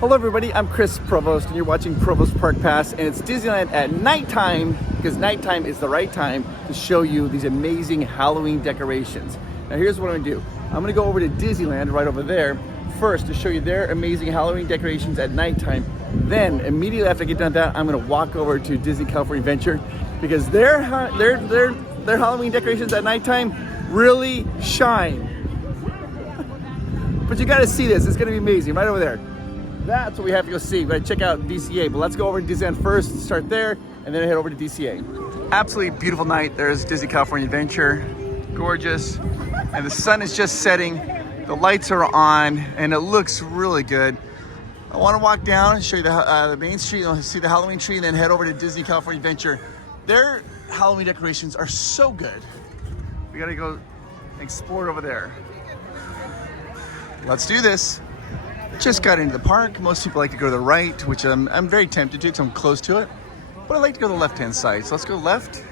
Hello everybody, I'm Chris Provost and you're watching Provost Park Pass, and it's Disneyland at nighttime because nighttime is the right time to show you these amazing Halloween decorations. Now here's what I'm gonna do. I'm gonna go over to Disneyland right over there first to show you their amazing Halloween decorations at nighttime. Then immediately after I get done with that, I'm gonna walk over to Disney California Adventure because their Halloween decorations at nighttime really shine. But you gotta see this, it's gonna be amazing right over there. That's what we have to go see. We gotta check out DCA, but let's go over to Disneyland first, start there, and then head over to DCA. Absolutely beautiful night. There's Disney California Adventure, gorgeous. And the sun is just setting, the lights are on, and it looks really good. I wanna walk down and show you the main street, and see the Halloween tree, and then head over to Disney California Adventure. Their Halloween decorations are so good. We gotta go explore over there. Let's do this. Just got into the park. Most people like to go to the right, which I'm very tempted to, so I'm close to it. But I like to go to the left-hand side. So let's go left,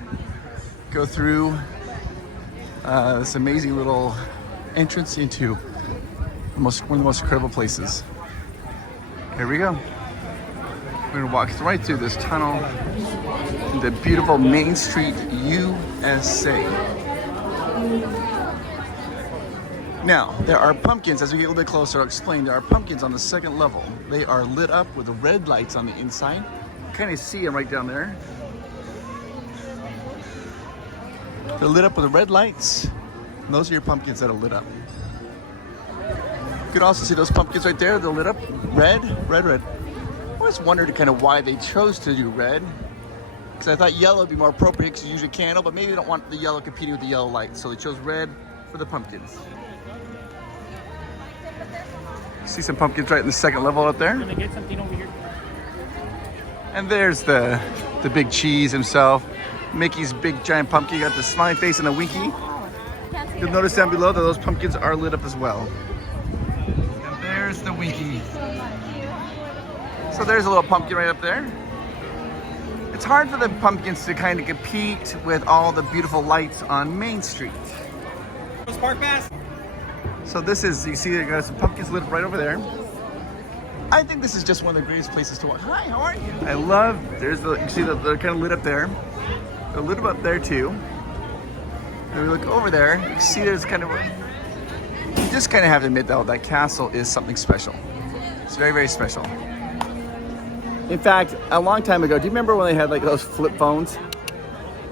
go through this amazing little entrance into one of the most incredible places. Here we go. We're gonna walk right through this tunnel, the beautiful Main Street, USA. Now, there are pumpkins, as we get a little bit closer, I'll explain, there are pumpkins on the second level. They are lit up with the red lights on the inside. Kind of see them right down there. They're lit up with the red lights. And those are your pumpkins that are lit up. You can also see those pumpkins right there. They're lit up red, red, red. I always wondered kind of why they chose to do red. Because I thought yellow would be more appropriate because it's usually candle, but maybe they don't want the yellow competing with the yellow light. So they chose red for the pumpkins. See some pumpkins right in the second level up there. Can I get something over here? And there's the big cheese himself. Mickey's big giant pumpkin. You got the smiling face and the winky. You'll notice down below that those pumpkins are lit up as well. And there's the winky. So there's a little pumpkin right up there. It's hard for the pumpkins to kind of compete with all the beautiful lights on Main Street. Provost Park Pass. So this is, you see they got some pumpkins lit right over there. I think this is just one of the greatest places to walk. Hi, how are you? I love, there's the, you see that they're kind of lit up there. They're lit up there too. And we look over there, you see there's kind of, you just kind of have to admit though, that castle is something special. It's very, very special. In fact, a long time ago, do you remember when they had like those flip phones?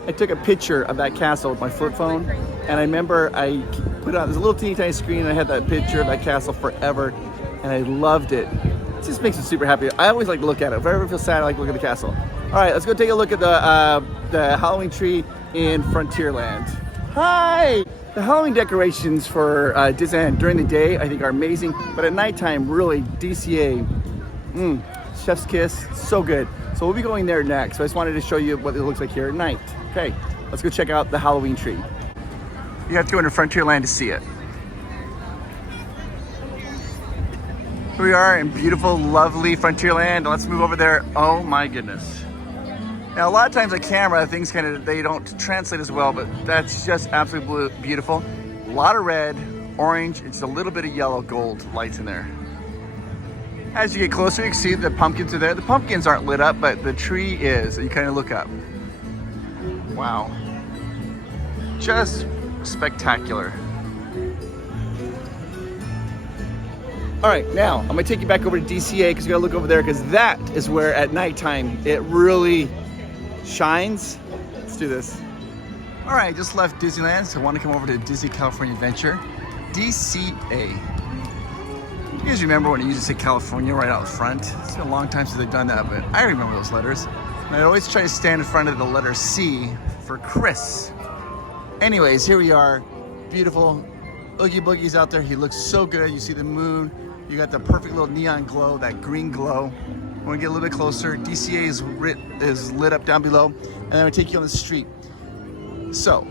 I took a picture of that castle with my flip phone, and I remember I put it on this little teeny tiny screen, and I had that picture of that castle forever, and I loved it. It just makes me super happy. I always like to look at it. If I ever feel sad, I like to look at the castle. All right, let's go take a look at the Halloween tree in Frontierland. Hi! The Halloween decorations for Disneyland during the day, I think, are amazing, but at nighttime, really, DCA, chef's kiss, so good. So we'll be going there next. So I just wanted to show you what it looks like here at night. Okay, let's go check out the Halloween tree. You have to go into Frontierland to see it. Here we are in beautiful, lovely Frontierland. Let's move over there. Oh my goodness. Now a lot of times the camera, things kind of, they don't translate as well, but that's just absolutely beautiful. A lot of red, orange, it's a little bit of yellow, gold lights in there. As you get closer, you can see the pumpkins are there. The pumpkins aren't lit up, but the tree is. You kind of look up. Wow. Just spectacular. All right, now I'm gonna take you back over to DCA because we gotta look over there because that is where at nighttime it really shines. Let's do this. All right, just left Disneyland, so I want to come over to Disney California Adventure, DCA. You guys remember when it used to say California right out front? It's been a long time since they've done that, but I remember those letters. And I'd always try to stand in front of the letter C for Chris. Anyways, here we are. Beautiful. Oogie Boogie's out there. He looks so good. You see the moon. You got the perfect little neon glow, that green glow. When we get a little bit closer, DCA is lit up down below. And then we take you on the street. So,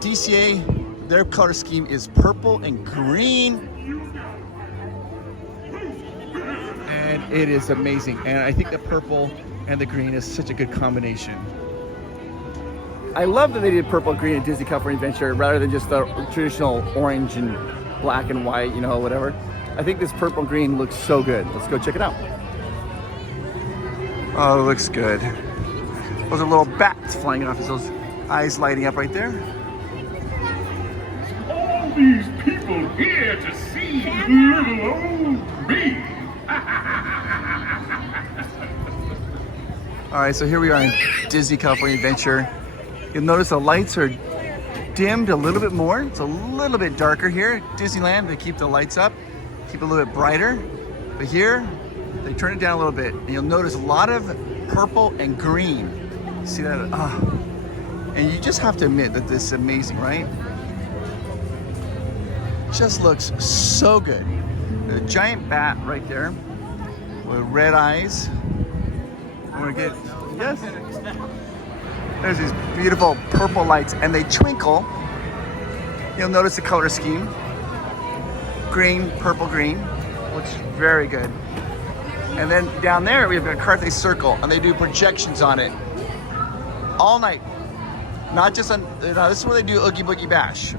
DCA, their color scheme is purple and green. And it is amazing. And I think the purple and the green is such a good combination. I love that they did purple and green at Disney California Adventure rather than just the traditional orange and black and white, you know, whatever. I think this purple green looks so good. Let's go check it out. Oh, it looks good. Those are little bats flying off. Those eyes lighting up right there. All these people here to see little old me. All right, so here we are in Disney California Adventure. You'll notice the lights are dimmed a little bit more. It's a little bit darker here. Disneyland, they keep the lights up, keep it a little bit brighter. But here, they turn it down a little bit. And you'll notice a lot of purple and green. See that? And you just have to admit that this is amazing, right? Just looks so good. A giant bat right there with red eyes. We're good. Yes. There's these beautiful purple lights and they twinkle. You'll notice the color scheme. Green, purple, green. Looks very good. And then down there we have a Carthay Circle and they do projections on it all night. Not just on, this is where they do Oogie Boogie Bash.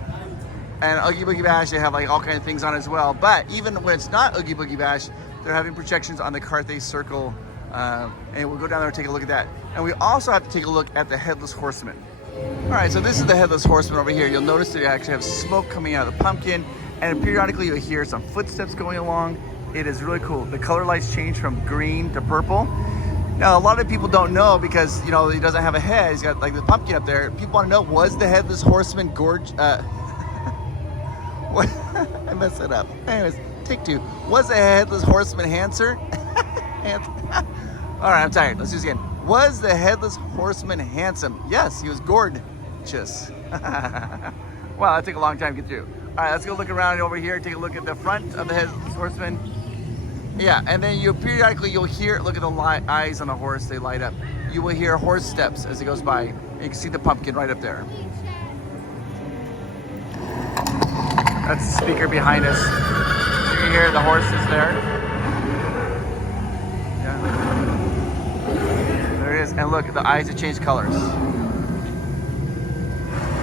And Oogie Boogie Bash, they have like all kinds of things on as well. But even when it's not Oogie Boogie Bash, they're having projections on the Carthay Circle. And we'll go down there and take a look at that. And we also have to take a look at the Headless Horseman. All right, so this is the Headless Horseman over here. You'll notice that they actually have smoke coming out of the pumpkin, and periodically you'll hear some footsteps going along. It is really cool. The color lights change from green to purple. Now, a lot of people don't know because, you know, he doesn't have a head. He's got like the pumpkin up there. People want to know, was the Headless Horseman gorgeous? What? I messed it up. Anyways, take two. Was the Headless Horseman handsome? All right, I'm tired. Let's do this again. Was the Headless Horseman handsome? Yes, he was gorgeous. Wow, that took a long time to get through. All right, let's go look around over here. Take a look at the front of the Headless Horseman. Yeah, and then periodically you'll hear, look at the eyes on the horse, they light up. You will hear horse steps as it goes by. And you can see the pumpkin right up there. That's the speaker behind us. You can hear the horses there. There it is, and look, the eyes have changed colors.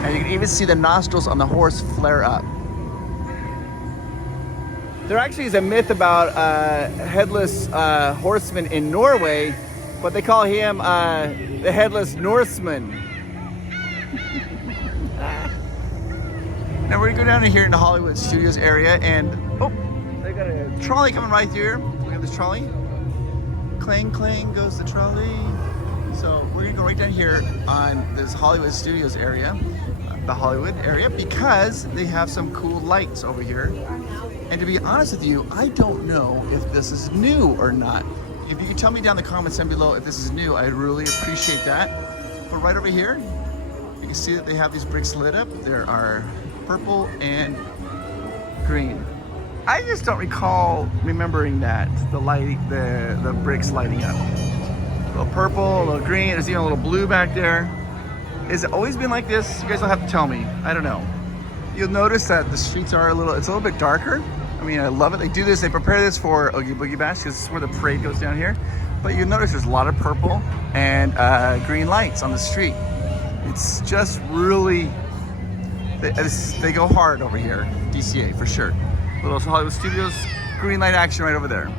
And you can even see the nostrils on the horse flare up. There actually is a myth about headless horseman in Norway, but they call him the Headless Norseman. Now we're gonna go down to here in the Hollywood Studios area, and oh, they got a trolley coming right here. Look at this trolley. Clang, clang goes the trolley. So we're gonna go right down here on this Hollywood Studios area, the Hollywood area, because they have some cool lights over here. And to be honest with you, I don't know if this is new or not. If you could tell me down in the comments down below if this is new, I'd really appreciate that. But right over here, you can see that they have these bricks lit up. There are purple and green. I just don't recall remembering that, the bricks lighting up. A little purple, a little green, there's even a little blue back there. Has it always been like this? You guys will have to tell me. I don't know. You'll notice that the streets are it's a little bit darker. I mean, I love it. They do this, they prepare this for Oogie Boogie Bash because this is where the parade goes down here. But you'll notice there's a lot of purple and green lights on the street. It's just really, they go hard over here, DCA for sure. Little Hollywood Studios, green light action right over there.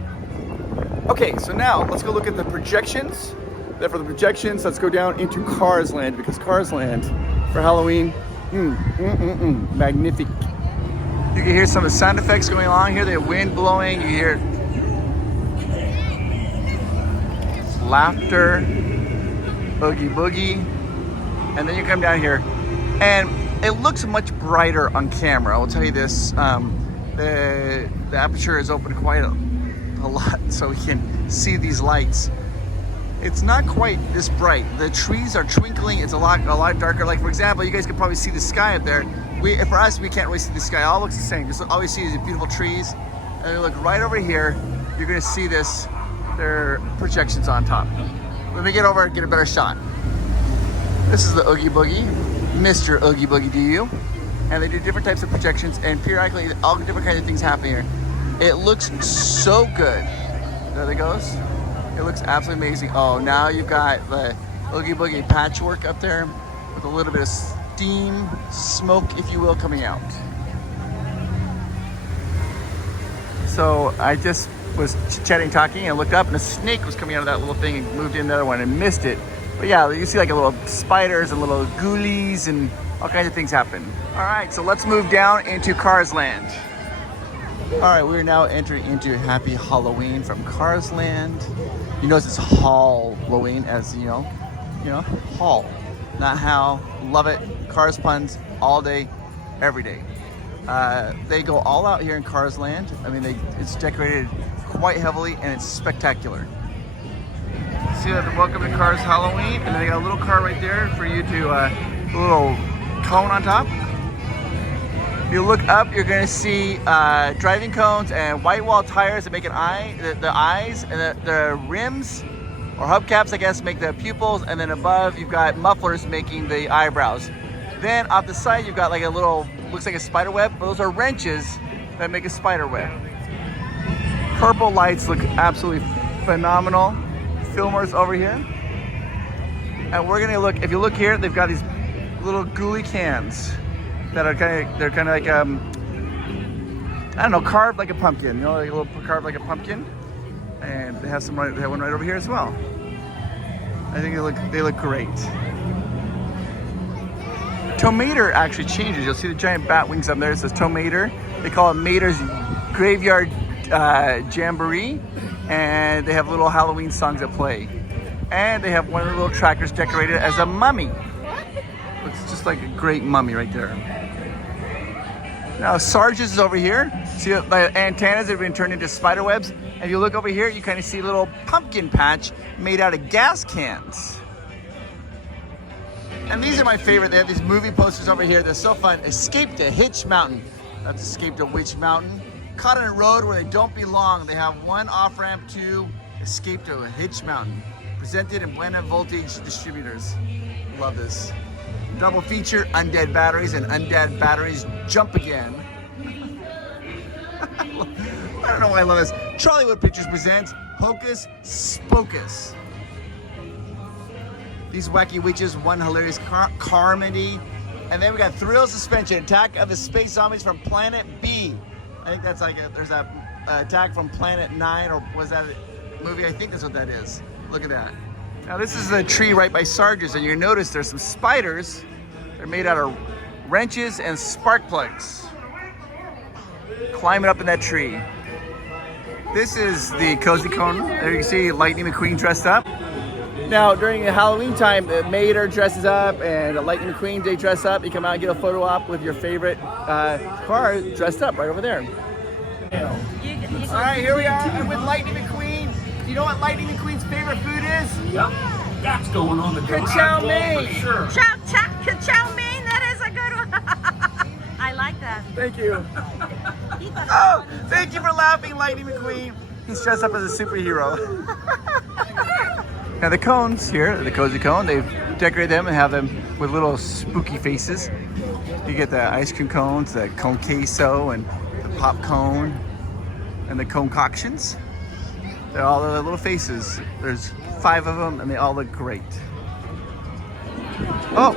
Okay, so now let's go look at the projections. Then for the projections, let's go down into Cars Land, because Cars Land for Halloween, magnifique. You can hear some of the sound effects going along here. They have wind blowing. You hear laughter, Oogie Boogie, and then you come down here, and it looks much brighter on camera. I will tell you this. The aperture is open quite a lot, so we can see these lights. It's not quite this bright. The trees are twinkling. It's a lot darker. Like for example, you guys can probably see the sky up there. For us, we can't really see the sky. It all looks the same. Just all we see is these beautiful trees. And you look right over here, you're gonna see this. There are projections on top. Let me get over and get a better shot. This is the Oogie Boogie, Mr. Oogie Boogie DU. And they do different types of projections, and periodically all different kinds of things happen here. It looks so good. There it goes. It looks absolutely amazing. Oh, now you've got the Oogie Boogie patchwork up there with a little bit of steam, smoke, if you will, coming out. So I just was chatting, talking, and looked up, and a snake was coming out of that little thing and moved in the other one and missed it. But yeah, you see like a little spiders and little ghoulies and all kinds of things happen. All right, so let's move down into Cars Land. All right, we're now entering into Happy Halloween from Cars Land. You notice it's Halloween, as you know, Hall, not how. Love it. Cars puns all day, every day. They go all out here in Cars Land. I mean, it's decorated quite heavily and it's spectacular. See that? Welcome to Cars Halloween, and then they got a little car right there for you to, a little cone on top. If you look up, you're gonna see driving cones and white wall tires that make an eye, the eyes, and the rims or hubcaps, I guess, make the pupils, and then above you've got mufflers making the eyebrows. Then off the side you've got like a little, looks like a spider web, but those are wrenches that make a spider web. Purple lights look absolutely phenomenal. Filmers over here. And we're gonna look, if you look here, they've got these little ghoulie cans that are they're kind of like, I don't know, carved like a pumpkin, like a little carved like a pumpkin. And they have they have one right over here as well. I think they look great. Tomater actually changes. You'll see the giant bat wings up there. It says Tomater. They call it Mater's Graveyard Jamboree, and they have little Halloween songs that play. And they have one of the little trackers decorated as a mummy. Looks just like a great mummy right there. Now Sarge's is over here. See the antennas that have been turned into spider webs. And if you look over here, you kind of see a little pumpkin patch made out of gas cans. And these are my favorite. They have these movie posters over here. They're so fun. Escape to Hitch Mountain. That's Escape to Witch Mountain. Caught on a road where they don't belong. They have one off-ramp to Escape to Hitch Mountain. Presented in Blended Voltage Distributors. Love this. Double feature, Undead Batteries and Undead Batteries Jump Again. I don't know why I love this. Charliewood Pictures presents Hocus Spocus. These wacky witches, one hilarious comedy. And then we got Thrill Suspension, Attack of the Space Zombies from Planet B. I think that's like there's a attack from Planet 9, or was that a movie? I think that's what that is. Look at that. Now this is a tree right by Sarge's, and you notice there's some spiders. They're made out of wrenches and spark plugs. Climbing up in that tree. This is the Cozy Cone. There you can see Lightning McQueen dressed up. Now during the Halloween time, Mater dresses up and Lightning McQueen, they dress up. You come out and get a photo op with your favorite car dressed up right over there. All right, here we are. I'm with Lightning McQueen. Do you know what Lightning McQueen's favorite food is? Yep, that's going on the Ka-chow mein. for sure. Ka-chow mein, that is a good one. I like that. Thank you. Oh, thank you for laughing, Lightning McQueen. He's dressed up as a superhero. Now the cones here, the Cozy Cone, they've decorated them and have them with little spooky faces. You get the ice cream cones, the cone queso, and the pop cone, and the concoctions. They're all the little faces. There's 5 of them, and they all look great. Oh,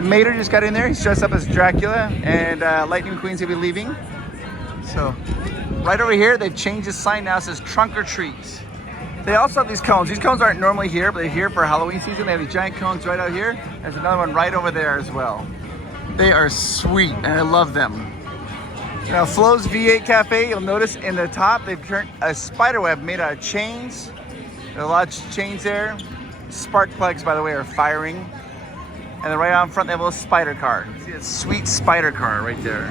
Mater just got in there. He's dressed up as Dracula, and Lightning McQueen's gonna be leaving. So, right over here, they've changed the sign now. It says Trunk or Treat. They also have these cones. These cones aren't normally here, but they're here for Halloween season. They have these giant cones right out here. There's another one right over there as well. They are sweet, and I love them. Now, Flo's V8 Cafe, you'll notice in the top, they've turned a spider web made out of chains. There are a lot of chains there. Spark plugs, by the way, are firing. And then right out in front, they have a little spider car. See that sweet spider car right there.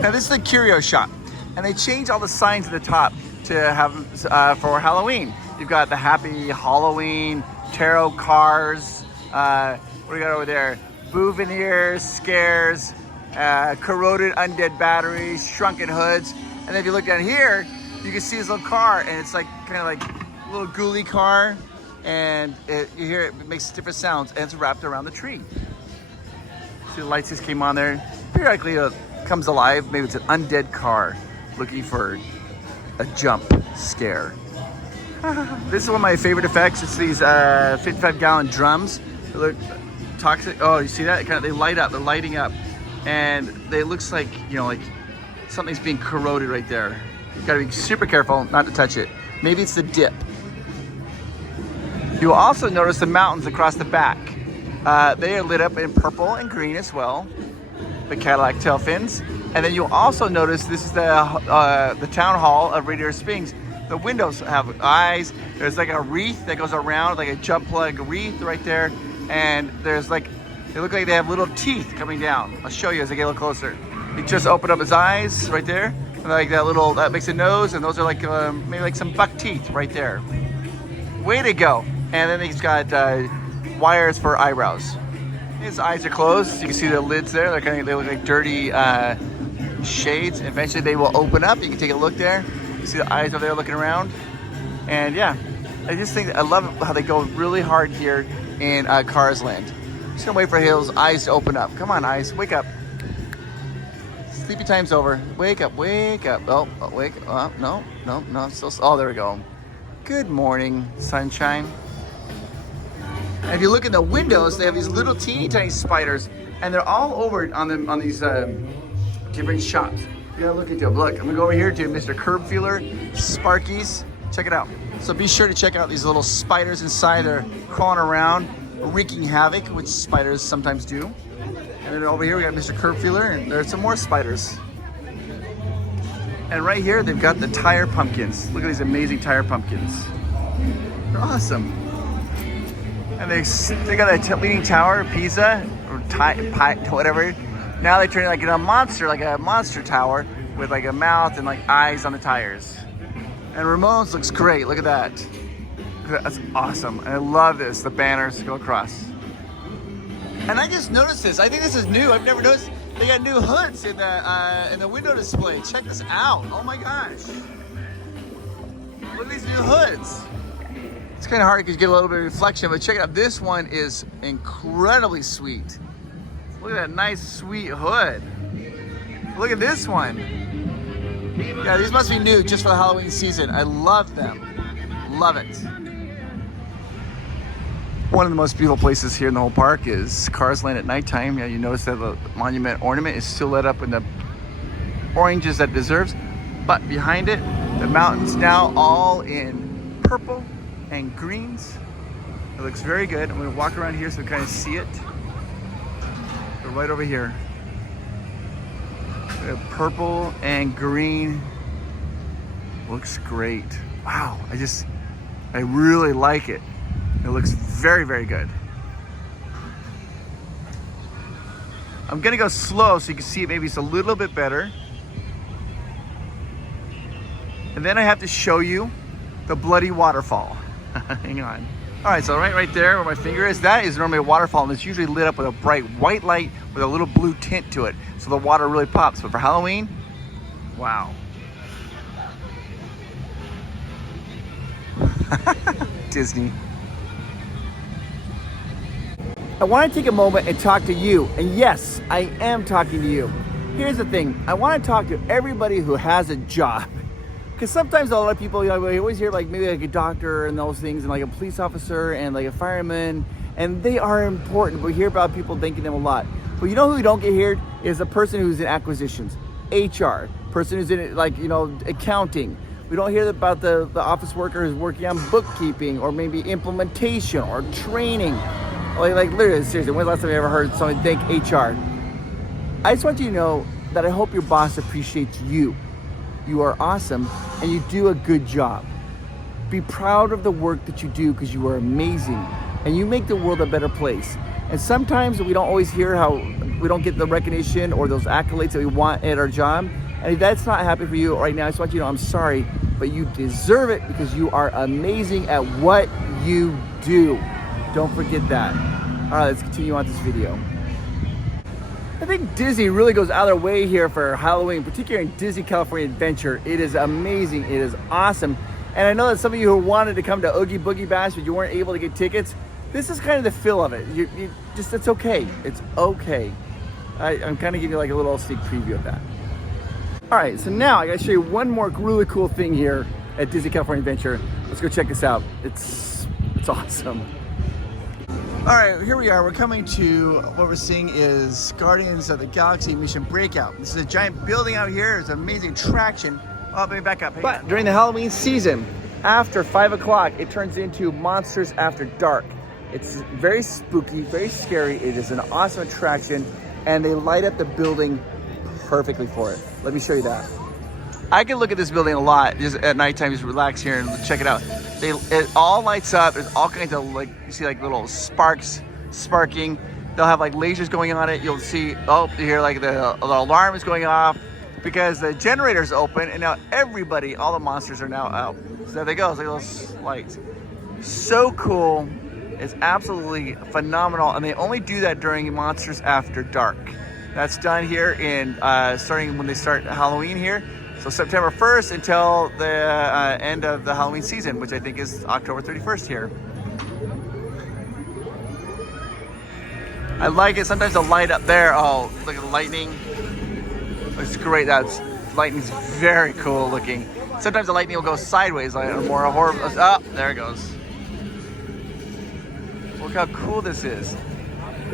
Now this is the curio shop, and they changed all the signs at the top to have for Halloween. You've got the Happy Halloween, tarot cars, what do we got over there? Bouvineers, scares, corroded undead batteries, shrunken hoods. And then if you look down here, you can see this little car, and it's like kind of like a little ghoulie car, and you hear it makes different sounds, and it's wrapped around the tree. See the lights just came on there. Periodically it comes alive. Maybe it's an undead car looking for a jump scare. This is one of my favorite effects. It's these 55-gallon drums. They look toxic. Oh, you see that? They light up. They're lighting up, and it looks like, you know, like something's being corroded right there. You gotta be super careful not to touch it. Maybe it's the dip. You'll also notice the mountains across the back. They are lit up in purple and green as well, the Cadillac tail fins. And then you'll also notice this is the town hall of Radiator Springs. The windows have eyes. There's like a wreath that goes around, like a jump plug wreath right there. And there's like, they look like they have little teeth coming down. I'll show you as I get a little closer. He just opened up his eyes right there. And like that makes a nose, and those are like maybe like some buck teeth right there. Way to go. And then he's got wires for eyebrows. His eyes are closed. You can see the lids there. They look like dirty shades. Eventually they will open up. You can take a look there. You see the eyes over there looking around. And yeah, I just think I love how they go really hard here in Cars Land. Just gonna wait for his eyes to open up. Come on, eyes, wake up. Sleepy time's over. Wake up, wake up. Oh, wake up. No. Still. Oh, there we go. Good morning, sunshine. And if you look in the windows, they have these little teeny tiny spiders, and they're all over on these different shops. You gotta look at them. Look, I'm gonna go over here to Mr. Curb Feeler, Sparky's. Check it out. So be sure to check out these little spiders inside. They're crawling around, wreaking havoc, which spiders sometimes do. And then over here we got Mr. Curb Feeler, and there's some more spiders. And right here they've got the tire pumpkins. Look at these amazing tire pumpkins. They're awesome. And they got a leaning tower, Pisa, or whatever. Now they turn it like in a monster tower with like a mouth and like eyes on the tires. And Ramon's looks great. Look at that. That's awesome. And I love this. The banners go across. And I just noticed this. I think this is new. I've never noticed. They got new hoods in the window display. Check this out. Oh my gosh. Look at these new hoods. It's kind of hard because you get a little bit of reflection, but check it out. This one is incredibly sweet. Look at that nice, sweet hood. Look at this one. Yeah, these must be new just for the Halloween season. I love them. Love it. One of the most beautiful places here in the whole park is Cars Land at nighttime. Yeah, you notice that the monument ornament is still lit up in the oranges that it deserves. But behind it, the mountains now all in purple and greens. It looks very good. I'm gonna walk around here so we kind of see it. Go right over here. We have purple and green. Looks great. Wow, I really like it. It looks very, very good. I'm gonna go slow so you can see it maybe it's a little bit better. And then I have to show you the bloody waterfall. Hang on. All right, so right there where my finger is, that is normally a waterfall, and it's usually lit up with a bright white light with a little blue tint to it, so the water really pops. But for Halloween, wow. Disney. I want to take a moment and talk to you, and yes, I am talking to you. Here's the thing, I want to talk to everybody who has a job. Because sometimes a lot of people, you know, we always hear like maybe like a doctor and those things, and like a police officer and like a fireman, and they are important. We hear about people thanking them a lot. But you know who we don't get here is a person who's in acquisitions, HR, person who's in like, you know, accounting. We don't hear about the office worker who's working on bookkeeping or maybe implementation or training. Like literally, seriously, when's the last time you ever heard someone thank HR? I just want you to know that I hope your boss appreciates you. You are awesome and you do a good job. Be proud of the work that you do because you are amazing and you make the world a better place. And sometimes we don't always hear how we don't get the recognition or those accolades that we want at our job. And if that's not happy for you right now, I just want you to know I'm sorry, but you deserve it because you are amazing at what you do. Don't forget that. All right, let's continue on this video. I think Disney really goes out of their way here for Halloween, particularly in Disney California Adventure. It is amazing, it is awesome. And I know that some of you who wanted to come to Oogie Boogie Bash, but you weren't able to get tickets, this is kind of the feel of it. You just, it's okay, it's okay. I'm kind of giving you like a little sneak preview of that. All right, so now I gotta show you one more really cool thing here at Disney California Adventure. Let's go check this out. It's awesome. All right, here we are. We're coming to what we're seeing is Guardians of the Galaxy Mission Breakout. This is a giant building out here. It's an amazing attraction. Oh, let me back up. But during the Halloween season, after 5 o'clock, it turns into Monsters After Dark. It's very spooky, very scary. It is an awesome attraction, and they light up the building perfectly for it. Let me show you that. I can look at this building a lot just at nighttime, just relax here and check it out. It all lights up. There's all kinds of, like, you see like little sparks sparking. They'll have like lasers going on it. You'll see, oh, you hear like the alarm is going off because the generator's open, and now everybody, all the monsters are now out. So there they go, it's like those lights. So cool. It's absolutely phenomenal, and they only do that during Monsters After Dark. That's done here in starting when they start Halloween here. So September 1st until the end of the Halloween season, which I think is October 31st here. I like it. Sometimes the light up there. Oh, look at the lightning. It's great. That's lightning's very cool looking. Sometimes the lightning will go sideways, like more a horror. Oh, there it goes. Look how cool this is.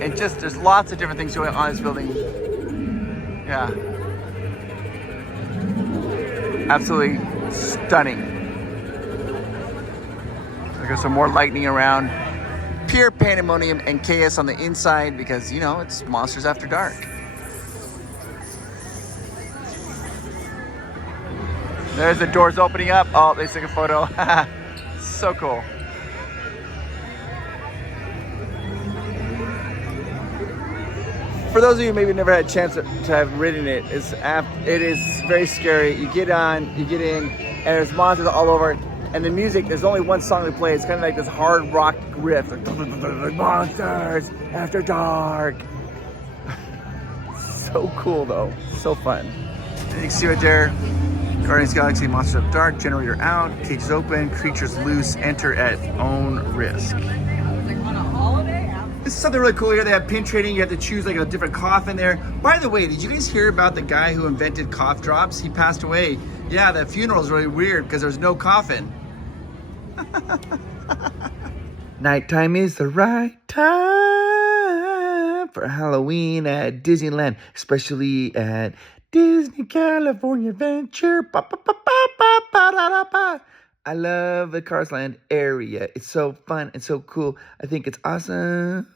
And just, there's lots of different things going on in this building. Yeah. Absolutely stunning. There's some more lightning around. Pure pandemonium and chaos on the inside because, you know, it's Monsters After Dark. There's the doors opening up. Oh, they took a photo. So cool. For those of you who maybe never had a chance to have ridden it, it is very scary. You get on, you get in, and there's monsters all over. And the music, there's only one song to play. It's kind of like this hard rock riff. Like, Monsters After Dark. So cool though, so fun. And you can see right there, Guardians of the Galaxy Monsters After Dark, generator out, cages open, creatures loose, enter at own risk. This is something really cool here. They have pin trading. You have to choose like a different cough in there. By the way, did you guys hear about the guy who invented cough drops? He passed away. Yeah, the funeral is really weird because there's no coffin. Nighttime is the right time for Halloween at Disneyland, especially at Disney California Adventure. I love the Cars Land area. It's so fun and so cool. I think it's awesome.